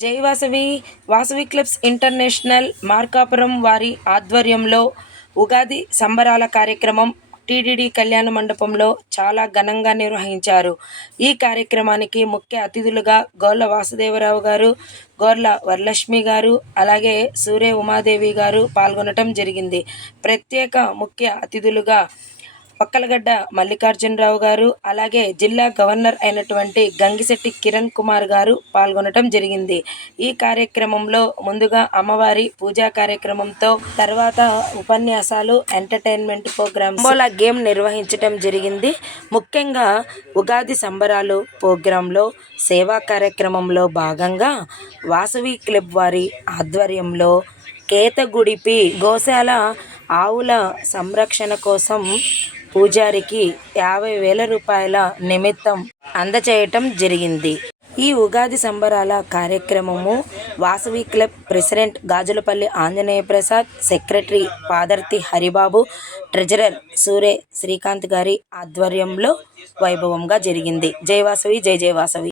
జై Vasavi Vasavi clubs international Markapuram వారి ఆధ్వర్యంలో ఉగాది సంబరాల కార్యక్రమం టీటీడీ కళ్యాణ మండపంలో చాలా ఘనంగా నిర్వహించారు. ఈ కార్యక్రమానికి ముఖ్య అతిథులుగా గోర్ల వాసుదేవరావు గారు, గోర్ల వరలక్ష్మి గారు, అలాగే సూర్య ఉమాదేవి గారు పాల్గొనటం జరిగింది. ప్రత్యేక ముఖ్య అతిథులుగా పక్కలగడ్డ మల్లికార్జునరావు గారు, అలాగే జిల్లా గవర్నర్ అయినటువంటి గంగిశెట్టి కిరణ్ కుమార్ గారు పాల్గొనటం జరిగింది. ఈ కార్యక్రమంలో ముందుగా అమ్మవారి పూజా కార్యక్రమంతో తర్వాత ఉపన్యాసాలు, ఎంటర్టైన్మెంట్ ప్రోగ్రామ్స్, గేమ్ నిర్వహించటం జరిగింది. ముఖ్యంగా ఉగాది సంబరాలు ప్రోగ్రాంలో సేవా కార్యక్రమంలో భాగంగా వాసవి క్లబ్ వారి ఆధ్వర్యంలో కేతగుడిపి గోశాల ఆవుల సంరక్షణ కోసం పూజారికి 50,000 రూపాయల నిమిత్తం అందచేయటం జరిగింది. ఈ ఉగాది సంబరాల కార్యక్రమము Vasavi club president Gajulapalli Anjaneya Prasad, secretary Padarthi Haribabu, treasurer Sure Srikanth గారి ఆధ్వర్యంలో వైభవంగా జరిగింది. జై వాసవి, జై జై వాసవి.